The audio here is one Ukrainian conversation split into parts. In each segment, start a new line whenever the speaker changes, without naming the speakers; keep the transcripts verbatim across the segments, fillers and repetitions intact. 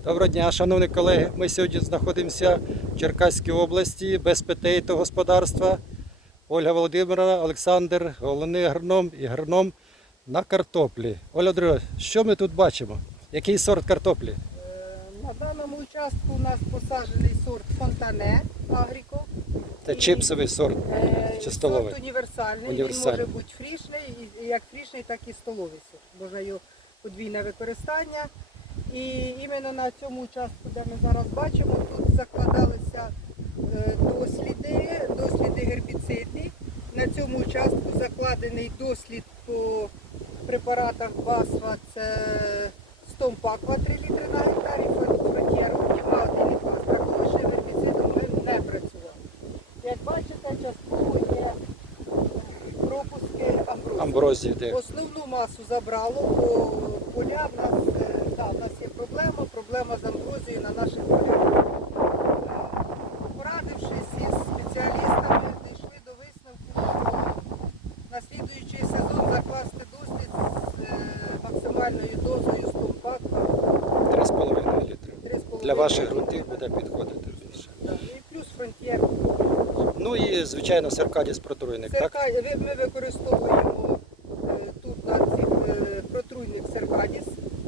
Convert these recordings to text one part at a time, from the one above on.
Доброго дня, шановні колеги. Ми сьогодні знаходимося в Черкаській області, без питей та господарства. Ольга Володимирівна, Олександр, головний агроном і агроном на картоплі. Оля Володимирівна, що ми тут бачимо? Який сорт картоплі?
На даному участку у нас посаджений сорт Фонтане Агріко.
Це
І,
чипсовий сорт
е,
чи столовий?
Сорт універсальний.
Універсальний.
Він може бути фрішний, і- як фрішний, так і столовий сорт. Можна його подвійне використання. І іменно на цьому участку, де ми зараз бачимо, тут закладалися е, досліди, досліди гербіцидні. На цьому участку закладений дослід по препаратах Басва, це Стомпаква три літри на гектарі, Фронтєр Оптима один і два. Також гербіцидом ми не працювали. Як бачите, частково є пропуски амброзії.
Амброзії, де?
Основну масу забрало, бо поля в нас, е, да, в нас є проблема, проблема з амброзією на наших полях. Порадившись із спеціалістами, дійшли до висновку, що на слідуючий сезон закласти дослід з е, максимальною дозою Стомпаква
три з половиною літри.
три з половиною
Для ваших
літри.
ґрунтів буде підходити більше.
Да, і плюс Фронтєр.
Ну і, звичайно, Серкадіс протруйник, так?
Серка... ви- Ми використовуємо е, тут на цих е, протруйник Серкадіс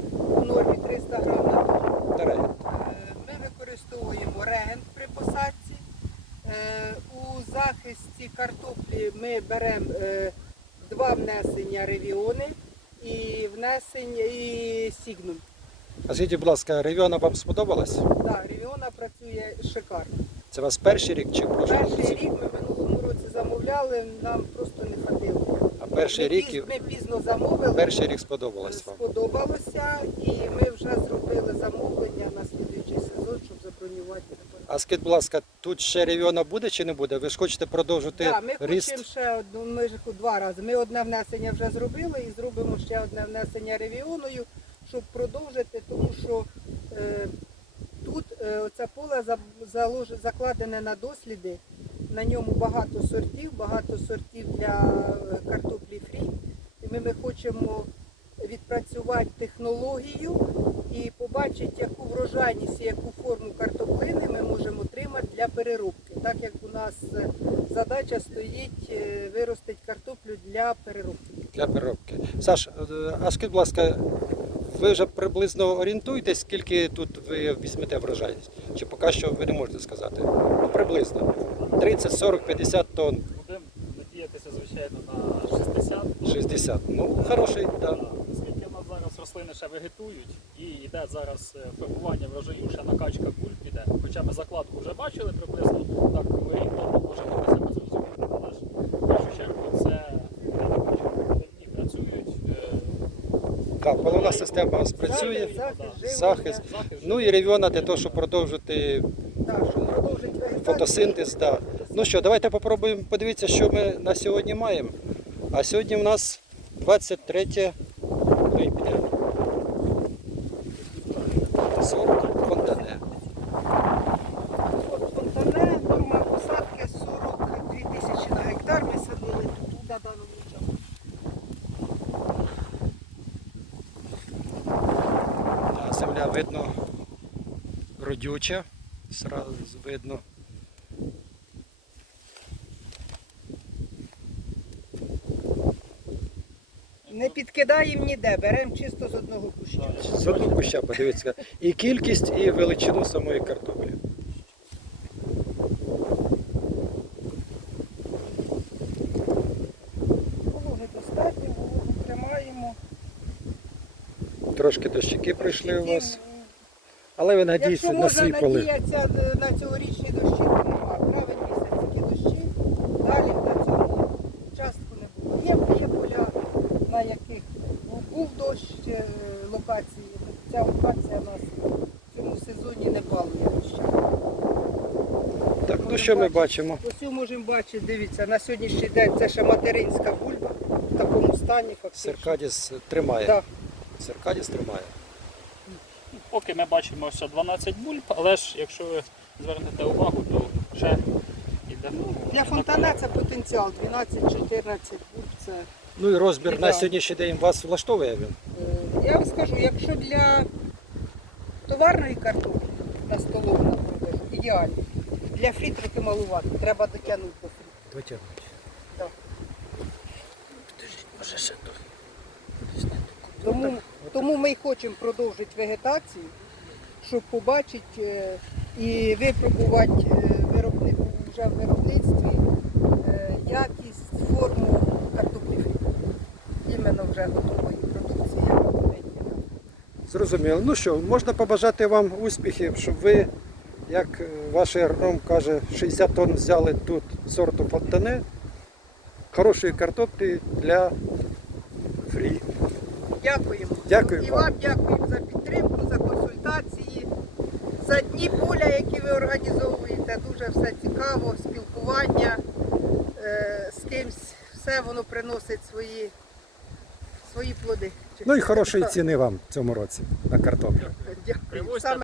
у нормі триста грам на тонну.
Дарай.
Е, Ми використовуємо регент при посадці. Е, У захисті картоплі ми беремо е, два внесення ревіони і внесення і сігнум.
А скажіть, будь ласка, ревіона вам сподобалась?
Да, ревіона працює шикарно.
Це у вас перший рік чи в прошлому
Перший
році?
рік ми в минулому році замовляли, нам просто не хватило.
А перший
Ми
рік,
піз- Ми пізно замовили.
перший рік сподобалось вам?
Сподобалося, і ми вже зробили замовлення на слідуючий сезон, щоб забронювати.
А скажіть, будь ласка, тут ще ревіона буде чи не буде? Ви ж хочете продовжити
Так, ми
ріст?
хочемо ще одну, ми ж два рази. Ми одне внесення вже зробили і зробимо ще одне внесення ревіоною, щоб продовжити, тому що е, тут е, оце поле за- залож, закладене на досліди, на ньому багато сортів, багато сортів для е, картоплі фрі. І ми, ми хочемо відпрацювати технологію і побачити, яку врожайність і яку форму картоплини ми можемо отримати для переробки. Так як у нас е, задача стоїть е, виростити картоплю для переробки.
Для переробки. Саш, е, а скажіть, будь ласка, ви вже приблизно орієнтуєтесь, скільки тут ви візьмете врожайність? Чи поки що ви не можете сказати? Ну, приблизно. тридцять, сорок, п'ятдесят тонн,
Будемо надіятися, звичайно, на шістдесят.
шістдесят. Ну, хороший, так. Да.
Оскільки в нас зараз рослини ще вегетують і йде зараз е, формування врожаю, ще накачка куль піде. Хоча ми закладку вже бачили приблизно, так ми орієнтовно можемо для себе зрозуміти. Але ж в першу чергу це накачка і працюють. е,
Так, половина система у вас працює.
Захист,
Захист.
захист.
Ну і ревіона для того, щоб продовжити
Так, щоб продовжити вегетацію.
фотосинтез. Да. Ну що, давайте попробуємо подивитися, що ми на сьогодні маємо. А сьогодні у нас двадцять третє липня. Сорт Фонтане.
От Фонтане, норма посадки сорок дві тисячі на гектар. Ми садили тут на даному часу.
Да, земля видно родюча, зразу видно.
Не підкидаємо ніде, беремо чисто з одного куща.
З одного куща, подивіться. І кількість, і величину самої картоплі.
Вологи достатньо, вологу тримаємо.
Трошки дощики прийшли у вас.
Дощиків,
Але ви
Якщо
надієтеся на
можна
свій полив.
надіятися е, на цьогорічні дощі, то нема. Травень місяць тільки дощі, далі на цьому частку не було. Є, є поля, на яких був дощ е, локації. Ця локація нас в цьому сезоні не балує дощами.
Так, ну що ми бачимо?
Ось цю можемо бачити, дивіться, на сьогоднішній день це ще материнська бульба в такому стані фактично.
Серкадіс тримає.
Так.
Серкадіс тримає.
Поки ми бачимо ось дванадцять бульб, але ж якщо ви звернете увагу, то ще йде.
Для фонтана це потенціал дванадцять-чотирнадцять бульб. Це
Ну і розбір на
Так.
сьогоднішній день вас влаштовує він?
Е, Я вам скажу, якщо для товарної картоплі на столову на продажу ідеально. Для фрі трохи малувати, треба дотягнути до фрі.
Дотягнути.
Так.
Подождіть, може ще тут.
Тому, тому ми й хочемо продовжити вегетацію, щоб побачити е, і випробувати е, виробни- вже в виробництві е, якість, форму картоплі фрі. Іменно вже готової продукції, яка буде йти.
Зрозуміло. Ну що, можна побажати вам успіхів, щоб ви, як е, ваш агроном каже, шістдесят тонн взяли тут сорту Фонтане, хорошої картоплі для фрі.
Дякуємо.
Дякую
І
вам.
вам дякуємо за підтримку, за консультації, за дні поля, які ви організовуєте. Дуже все цікаво, спілкування е, з кимсь, все воно приносить свої, свої плоди.
Ну і хорошої ціни вам в цьому році на картоплю.
Дякую.
Привозьте
Саме